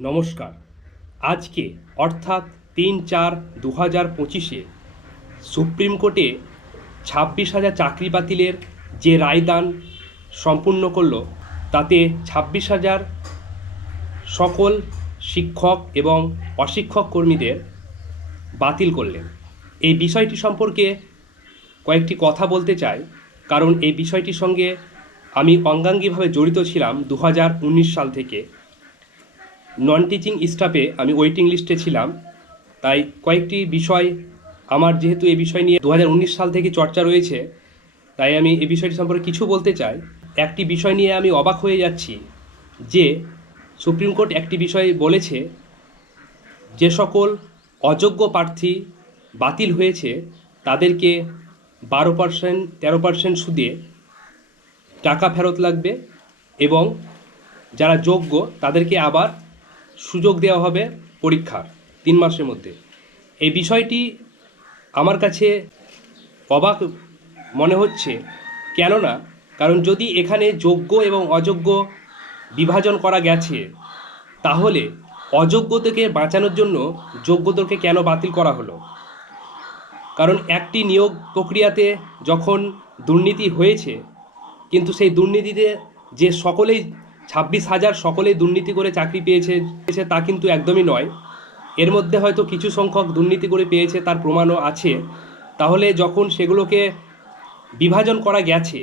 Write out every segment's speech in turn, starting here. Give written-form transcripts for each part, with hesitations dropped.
নমস্কার। আজকে অর্থাৎ ৩/৪/২০২৫-এ সুপ্রিম কোর্টে ২৬,০০০ চাকরি বাতিলের যে রায়দান সম্পূর্ণ করল, তাতে ২৬,০০০ সকল শিক্ষক এবং অশিক্ষক কর্মীদের বাতিল করলেন। এই বিষয়টি সম্পর্কে কয়েকটি কথা বলতে চাই, কারণ এই বিষয়টির সঙ্গে আমি অঙ্গাঙ্গিভাবে জড়িত ছিলাম ২০১৯ সাল থেকে। নন টিচিং স্টাফে আমি ওয়েটিং লিস্টে ছিলাম, তাই কয়েকটি বিষয় আমার, যেহেতু এই বিষয় নিয়ে ২০১৯ সাল থেকে চর্চা রয়েছে, তাই আমি এই বিষয়টি সম্পর্কে কিছু বলতে চাই। একটি বিষয় নিয়ে আমি অবাক হয়ে যাচ্ছি যে সুপ্রিম কোর্ট একটি বিষয় বলেছে, যে সকল অযোগ্য প্রার্থী বাতিল হয়েছে তাদেরকে 12%, 13% সুদে টাকা ফেরত লাগবে, এবং যারা যোগ্য তাদেরকে আবার সুযোগ দেওয়া হবে পরীক্ষার 3 মাসের মধ্যে। এই বিষয়টি আমার কাছে অবাক মনে হচ্ছে, কেননা কারণ যদি এখানে যোগ্য এবং অযোগ্য বিভাজন করা গেছে, তাহলে অযোগ্যদেরকে বাঁচানোর জন্য যোগ্যদেরকে কেন বাতিল করা হলো? কারণ একটি নিয়োগ প্রক্রিয়াতে যখন দুর্নীতি হয়েছে, কিন্তু সেই দুর্নীতিতে যে সকলেই 26,000 সকলেই দুর্নীতি করে চাকরি পেয়েছে তা কিন্তু একদমই নয়। এর মধ্যে হয়তো কিছু সংখ্যক দুর্নীতি করে পেয়েছে, তার প্রমাণও আছে। তাহলে যখন সেগুলোকে বিভাজন করা গেছে,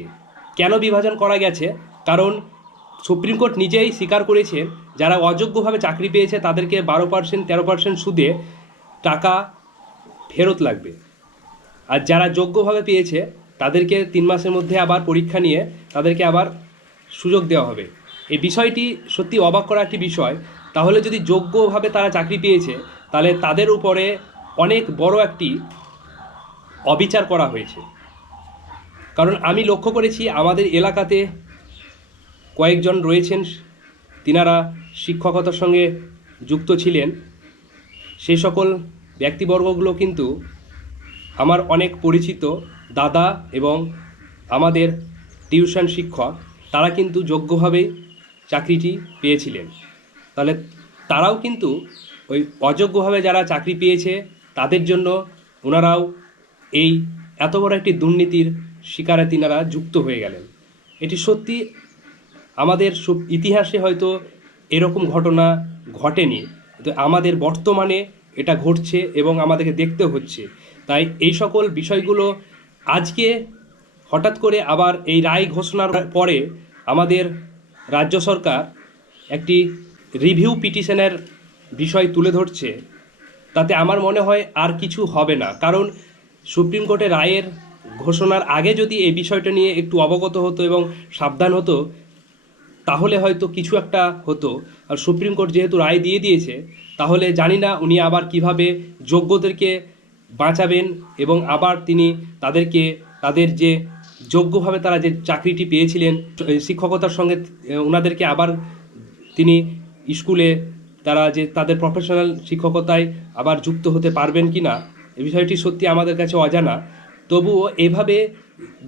কেন বিভাজন করা গেছে? কারণ সুপ্রিম কোর্ট নিজেই স্বীকার করেছে, যারা অযোগ্যভাবে চাকরি পেয়েছে তাদেরকে 12%, 13% সুদে টাকা ফেরত লাগবে, আর যারা যোগ্যভাবে পেয়েছে তাদেরকে 3 মাসের মধ্যে আবার পরীক্ষা নিয়ে তাদেরকে আবার সুযোগ দেওয়া হবে। এই বিষয়টি সত্যি অবাক করা একটি বিষয়। তাহলে যদি যোগ্যভাবে তারা চাকরি পেয়েছে, তাহলে তাদের উপরে অনেক বড় একটি অবিচার করা হয়েছে। কারণ আমি লক্ষ্য করেছি আমাদের এলাকাতে কয়েকজন রয়েছেন, তিনারা শিক্ষকতার সঙ্গে যুক্ত ছিলেন। সেই সকল ব্যক্তিবর্গগুলো কিন্তু আমার অনেক পরিচিত দাদা এবং আমাদের টিউশন শিক্ষক, তারা কিন্তু যোগ্যভাবেই চাকরিটি পেয়েছিলেন। তাহলে তারাও কিন্তু ওই অযোগ্যভাবে যারা চাকরি পেয়েছে তাদের জন্য ওনারাও এই এত বড় একটি দুর্নীতির শিকারে তিনারা যুক্ত হয়ে গেলেন। এটি সত্যি আমাদের ইতিহাসে হয়তো এরকম ঘটনা ঘটেনি, তো আমাদের বর্তমানে এটা ঘটছে এবং আমাদেরকে দেখতে হচ্ছে। তাই এই সকল বিষয়গুলো আজকে হঠাৎ করে আবার এই রায় ঘোষণার পরে আমাদের রাজ্য সরকার একটি রিভিউ পিটিশনের বিষয় তুলে ধরছে, তাতে আমার মনে হয় আর কিছু হবে না। কারণ সুপ্রিম কোর্টের রায়ের ঘোষণার আগে যদি এই বিষয়টা নিয়ে একটু অবগত হতো এবং সাবধান হতো, তাহলে হয়তো কিছু একটা হতো। আর সুপ্রিম কোর্ট যেহেতু রায় দিয়ে দিয়েছে, তাহলে জানি না উনি আবার কিভাবে যোগ্যদেরকে বাঁচাবেন, এবং আবার তিনি তাদেরকে তাদের যে যোগ্যভাবে তারা যে চাকরিটি পেয়েছিলেন শিক্ষকতার সঙ্গে, ওনাদেরকে আবার তিনি স্কুলে তারা যে তাদের প্রফেশনাল শিক্ষকতায় আবার যুক্ত হতে পারবেন কি না, এই বিষয়টি সত্যি আমাদের কাছে অজানা। তবুও এভাবে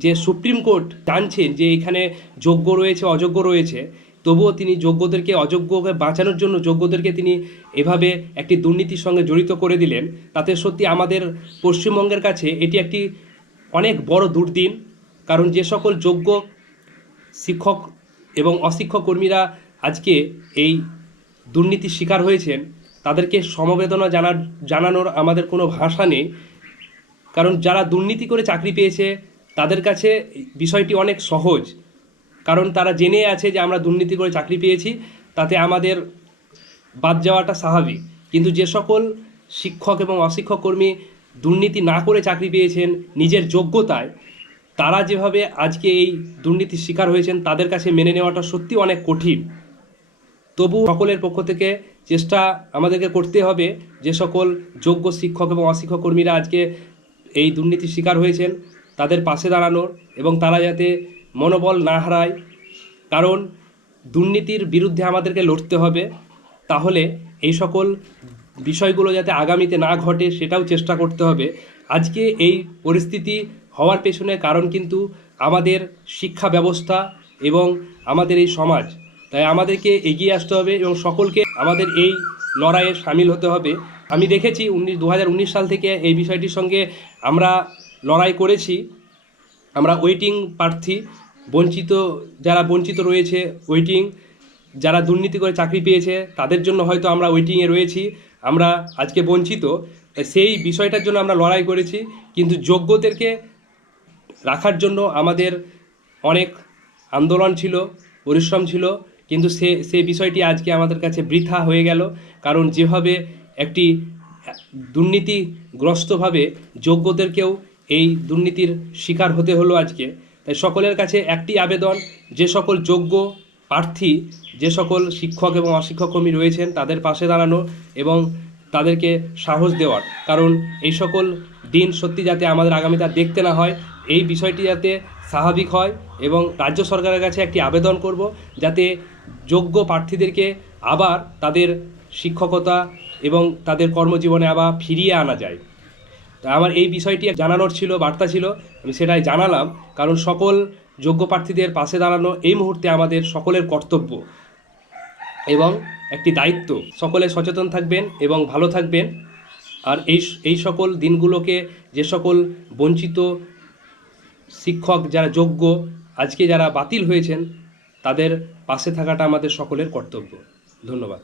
যে সুপ্রিম কোর্ট জানছেন যে এখানে যোগ্য রয়েছে, অযোগ্য রয়েছে, তবুও তিনি যোগ্যদেরকে অযোগ্যকে বাঁচানোর জন্য যোগ্যদেরকে তিনি এভাবে একটি দুর্নীতির সঙ্গে জড়িত করে দিলেন। তাতে সত্যি আমাদের পশ্চিমবঙ্গের কাছে এটি একটি অনেক বড় দুর্দিন। কারণ যে সকল যোগ্য শিক্ষক এবং অশিক্ষক কর্মীরা আজকে এই দুর্নীতির শিকার হয়েছেন, তাদেরকে সমবেদনা জানানোর আমাদের কোনো ভাষা নেই। কারণ যারা দুর্নীতি করে চাকরি পেয়েছে তাদের কাছে বিষয়টি অনেক সহজ, কারণ তারা জেনে আছে যে আমরা দুর্নীতি করে চাকরি পেয়েছি, তাতে আমাদের বাদ যাওয়াটা স্বাভাবিক। কিন্তু যে সকল শিক্ষক এবং অশিক্ষক কর্মী দুর্নীতি না করে চাকরি পেয়েছেন নিজের যোগ্যতায়, তারা যেভাবে আজকে এই দুর্নীতির শিকার হয়েছেন, তাদের কাছে মেনে নেওয়াটা সত্যি অনেক কঠিন। তবু সকলের পক্ষ থেকে চেষ্টা আমাদেরকে করতে হবে, যে সকল যোগ্য শিক্ষক এবং অশিক্ষক কর্মীরা আজকে এই দুর্নীতির শিকার হয়েছেন তাদের পাশে দাঁড়ানোর, এবং তারা যাতে মনোবল না হারায়। কারণ দুর্নীতির বিরুদ্ধে আমাদেরকে লড়তে হবে, তাহলে এই সকল বিষয়গুলো যাতে আগামীতে না ঘটে সেটাও চেষ্টা করতে হবে। আজকে এই পরিস্থিতি হওয়ার পেছনে কারণ কিন্তু আমাদের শিক্ষা ব্যবস্থা এবং আমাদের এই সমাজ। তাই আমাদেরকে এগিয়ে আসতে হবে এবং সকলকে আমাদের এই লড়াইয়ে সামিল হতে হবে। আমি দেখেছি 2019 সাল থেকে এই বিষয়টির সঙ্গে আমরা লড়াই করেছি। আমরা ওয়েটিং প্রার্থী, যারা বঞ্চিত রয়েছে, ওয়েটিং, যারা দুর্নীতি করে চাকরি পেয়েছে তাদের জন্য হয়তো আমরা ওয়েটিংয়ে রয়েছি, আমরা আজকে বঞ্চিত, সেই বিষয়টার জন্য আমরা লড়াই করেছি। কিন্তু যোগ্যদেরকে রাখার জন্য আমাদের অনেক আন্দোলন ছিল, পরিশ্রম ছিল, কিন্তু সেই বিষয়টি আজকে আমাদের কাছে বৃথা হয়ে গেল। কারণ যেভাবে একটি দুর্নীতিগ্রস্তভাবে যোগ্যদেরকেও এই দুর্নীতির শিকার হতে হলো আজকে। তাই সকলের কাছে একটি আবেদন, যে সকল যোগ্য প্রার্থী, যে সকল শিক্ষক এবং অশিক্ষক কর্মী রয়েছেন তাদের পাশে দাঁড়ানো এবং তাদেরকে সাহস দেওয়ার। কারণ এই সকল দিন সত্যি যাতে আমাদের আগামীতে আর দেখতে না হয়, এই বিষয়টি যাতে স্বাভাবিক হয়। এবং রাজ্য সরকারের কাছে একটি আবেদন করব, যাতে যোগ্য প্রার্থীদেরকে আবার তাদের শিক্ষকতা এবং তাদের কর্মজীবনে আবার ফিরিয়ে আনা যায়। তা আমার এই বিষয়টি জানানোর ছিল, বার্তা ছিল, আমি সেটাই জানালাম। কারণ সকল যোগ্য প্রার্থীদের পাশে দাঁড়ানো এই মুহূর্তে আমাদের সকলের কর্তব্য এবং একটি দায়িত্ব। সকলে সচেতন থাকবেন এবং ভালো থাকবেন। আর এই সকল দিনগুলোকে, যে সকল বঞ্চিত শিক্ষক যারা যোগ্য আজকে যারা বাতিল হয়েছেন, তাদের পাশে থাকাটা আমাদের সকলের কর্তব্য। ধন্যবাদ।